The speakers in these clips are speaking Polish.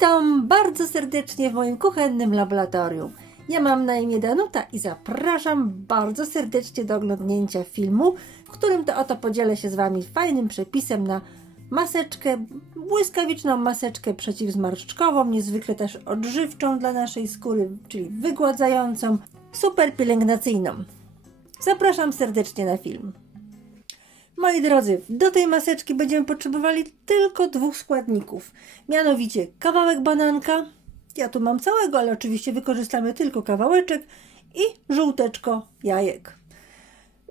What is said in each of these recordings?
Witam bardzo serdecznie w moim kuchennym laboratorium. Ja mam na imię Danuta i zapraszam bardzo serdecznie do oglądnięcia filmu, w którym to oto podzielę się z Wami fajnym przepisem na maseczkę, błyskawiczną maseczkę przeciwzmarszczkową, niezwykle też odżywczą dla naszej skóry, czyli wygładzającą, super pielęgnacyjną. Zapraszam serdecznie na film. Moi drodzy, do tej maseczki będziemy potrzebowali tylko dwóch składników. Mianowicie kawałek bananka, ja tu mam całego, ale oczywiście wykorzystamy tylko kawałeczek i żółteczko jajek.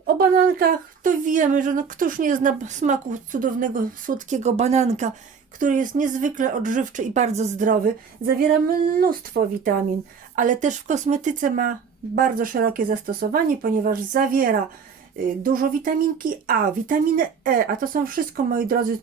O banankach to wiemy, że no któż nie zna smaku cudownego, słodkiego bananka, który jest niezwykle odżywczy i bardzo zdrowy. Zawiera mnóstwo witamin, ale też w kosmetyce ma bardzo szerokie zastosowanie, ponieważ zawiera dużo witaminki A, witaminę E, a to są wszystko, moi drodzy,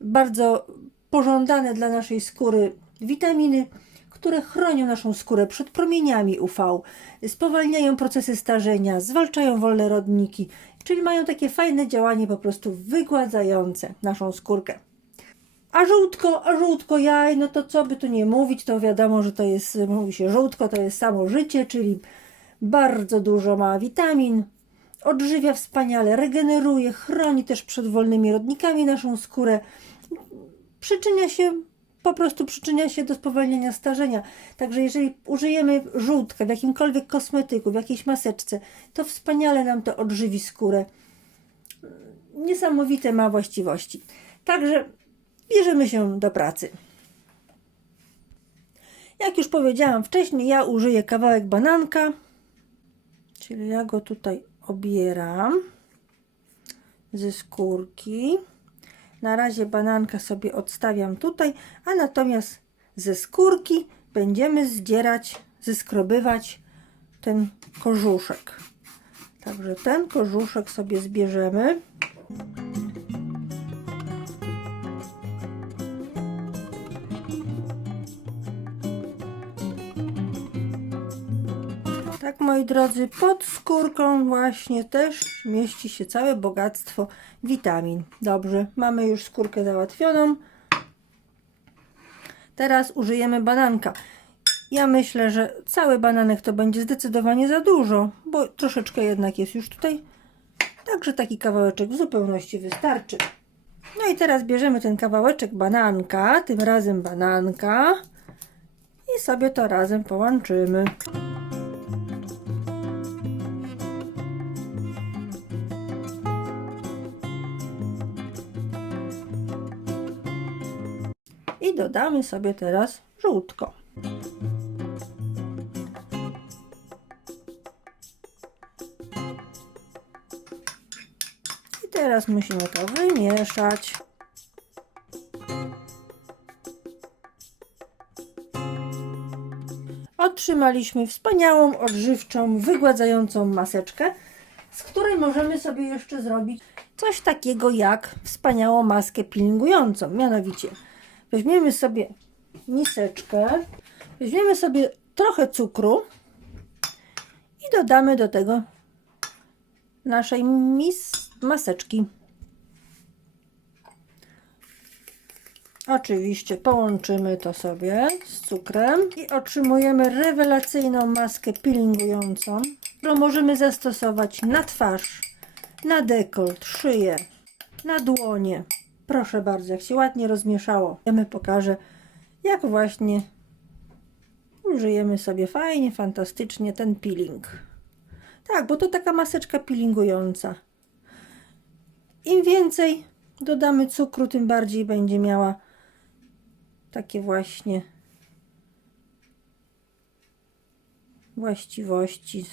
bardzo pożądane dla naszej skóry witaminy, które chronią naszą skórę przed promieniami UV, spowalniają procesy starzenia, zwalczają wolne rodniki, czyli mają takie fajne działanie po prostu wygładzające naszą skórkę. A żółtko, a żółtko jaj, no to co by tu nie mówić, to wiadomo, że to jest, mówi się żółtko, to jest samo życie, czyli bardzo dużo ma witamin, odżywia wspaniale, regeneruje, chroni też przed wolnymi rodnikami naszą skórę, przyczynia się, po prostu przyczynia się do spowolnienia starzenia. Także jeżeli użyjemy żółtka w jakimkolwiek kosmetyku, w jakiejś maseczce, to wspaniale nam to odżywi skórę. Niesamowite ma właściwości. Także bierzemy się do pracy. Jak już powiedziałam wcześniej, ja użyję kawałek bananka, czyli ja go tutaj obieram ze skórki. Na razie bananka sobie odstawiam tutaj, a natomiast ze skórki będziemy zdzierać, zeskrobywać ten korzuszek. Także ten korzuszek sobie zbierzemy. Tak, moi drodzy, pod skórką właśnie też mieści się całe bogactwo witamin. Dobrze, mamy już skórkę załatwioną. Teraz użyjemy bananka. Ja myślę, że cały bananek to będzie zdecydowanie za dużo, bo troszeczkę jednak jest już tutaj. Także taki kawałeczek w zupełności wystarczy. No i teraz bierzemy ten kawałeczek bananka, tym razem bananka i sobie to razem połączymy. I dodamy sobie teraz żółtko. I teraz musimy to wymieszać. Otrzymaliśmy wspaniałą, odżywczą, wygładzającą maseczkę, z której możemy sobie jeszcze zrobić coś takiego jak wspaniałą maskę peelingującą. Mianowicie weźmiemy sobie miseczkę, weźmiemy sobie trochę cukru i dodamy do tego naszej mis maseczki. Oczywiście połączymy to sobie z cukrem i otrzymujemy rewelacyjną maskę peelingującą, którą możemy zastosować na twarz, na dekolt, szyję, na dłonie. Proszę bardzo, jak się ładnie rozmieszało. Ja my pokażę, jak właśnie użyjemy sobie fajnie, fantastycznie ten peeling. Tak, bo to taka maseczka peelingująca. Im więcej dodamy cukru, tym bardziej będzie miała takie właśnie właściwości.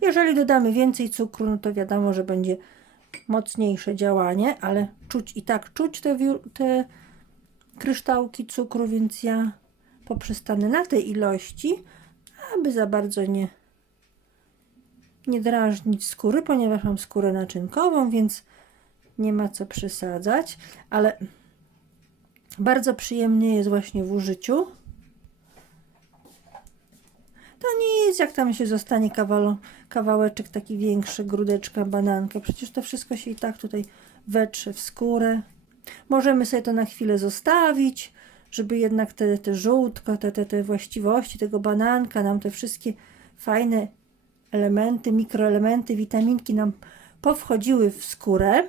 Jeżeli dodamy więcej cukru, no to wiadomo, że będzie mocniejsze działanie, ale czuć i tak czuć te, te kryształki cukru, więc ja poprzestanę na tej ilości, aby za bardzo nie, nie drażnić skóry, ponieważ mam skórę naczynkową, więc nie ma co przesadzać, ale bardzo przyjemnie jest właśnie w użyciu. To nie jest jak tam się zostanie kawalo, kawałeczek taki większy, grudeczka, bananka. Przecież to wszystko się i tak tutaj wetrze w skórę. Możemy sobie to na chwilę zostawić, żeby jednak te, te żółtko, te, te, te właściwości tego bananka, nam te wszystkie fajne elementy, mikroelementy, witaminki nam powchodziły w skórę.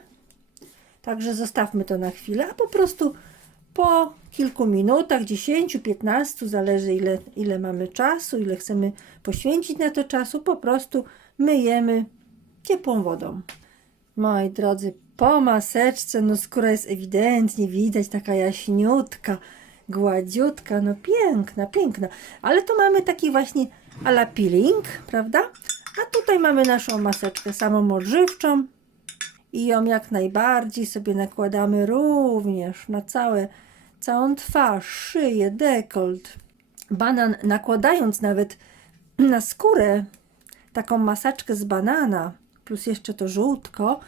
Także zostawmy to na chwilę, a po prostu po kilku minutach, 10, 15, zależy ile, ile mamy czasu, ile chcemy poświęcić na to czasu, po prostu myjemy ciepłą wodą. Moi drodzy, po maseczce, no skóra jest ewidentnie widać, taka jaśniutka, gładziutka, no piękna, piękna. Ale tu mamy taki właśnie ala peeling, prawda? A tutaj mamy naszą maseczkę samą odżywczą i ją jak najbardziej sobie nakładamy również na całe, całą twarz, szyję, dekolt. Banan nakładając nawet na skórę taką maseczkę z banana, plus jeszcze to żółtko,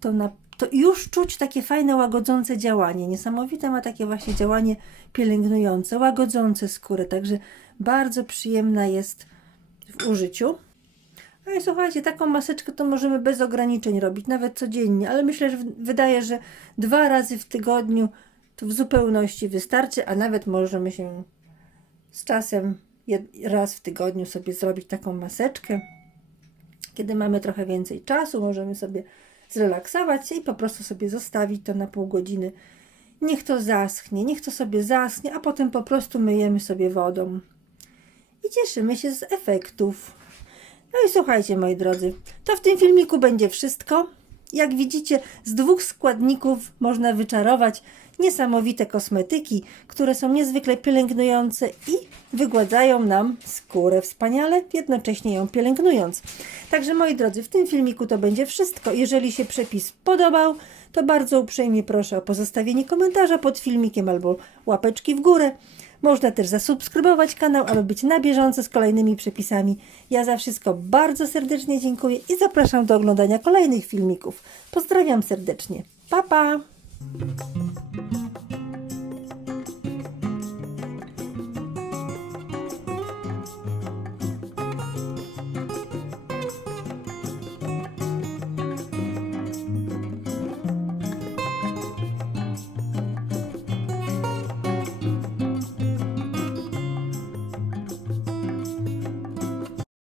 to, na, to już czuć takie fajne, łagodzące działanie. Niesamowite ma takie właśnie działanie pielęgnujące, łagodzące skórę, także bardzo przyjemna jest w użyciu. No i słuchajcie, taką maseczkę to możemy bez ograniczeń robić, nawet codziennie, ale myślę, że wydaje, że dwa razy w tygodniu to w zupełności wystarczy, a nawet możemy się z czasem raz w tygodniu sobie zrobić taką maseczkę. Kiedy mamy trochę więcej czasu, możemy sobie zrelaksować się i po prostu sobie zostawić to na pół godziny. Niech to zaschnie, niech to sobie zaschnie, a potem po prostu myjemy sobie wodą. I cieszymy się z efektów. No i słuchajcie, moi drodzy, to w tym filmiku będzie wszystko. Jak widzicie, z dwóch składników można wyczarować niesamowite kosmetyki, które są niezwykle pielęgnujące i wygładzają nam skórę wspaniale, jednocześnie ją pielęgnując. Także moi drodzy, w tym filmiku to będzie wszystko. Jeżeli się przepis podobał, to bardzo uprzejmie proszę o pozostawienie komentarza pod filmikiem albo łapeczki w górę. Można też zasubskrybować kanał, aby być na bieżąco z kolejnymi przepisami. Ja za wszystko bardzo serdecznie dziękuję i zapraszam do oglądania kolejnych filmików. Pozdrawiam serdecznie. Pa pa!